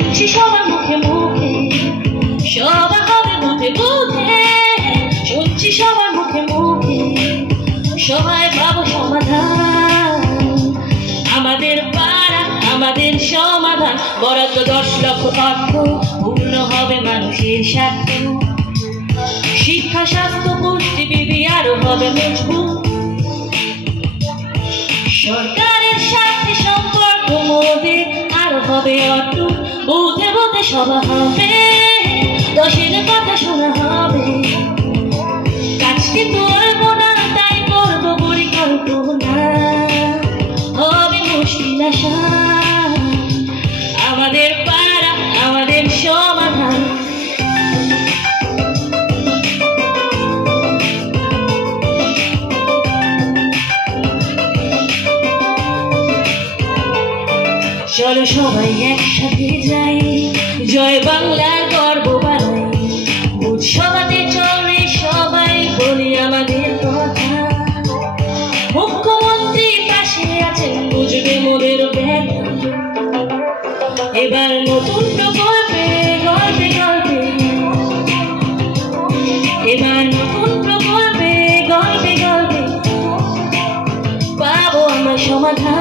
শুনছি সবার মুখে মুখে, সবার হবে বুঝে বুঝে, শুনছি সবার মুখে মুখে, সবাই পাবো সমাধান। আমাদের পাড়া আমাদের সমাধান, বরাদ্দ 10 লক্ষ অর্থ, পূর্ণ হবে মানুষের স্বার্থ। শিক্ষা স্বাস্থ্য পুষ্টিবিধি আরো হবে মজবুত, সরকারের সাথে সম্পর্ক মোদের আরো হবে অটুট। বুঝে বুঝে সভা হবে, 10-এর কথা শোনা হবে, কাজটি করবো না তাই করবো পরিকল্পনা, হবে মুশকিল আসান। আমাদের পাড়া আমাদের সমাধান। চলো সবাই একসাথে যাই, জয় বাংলার গর্ব বাড়াই। বুঝ সভাতে চলে সবাই বলি আমাদের কথা, মুখ্যমন্ত্রী পাশে আছেন বুঝবে মোদের ব্যথা। এবার নতুন প্রকল্পে গল্পে গল্পে, এবার নতুন প্রকল্পে গল্পে গল্পে পাবো আমার সমাধান।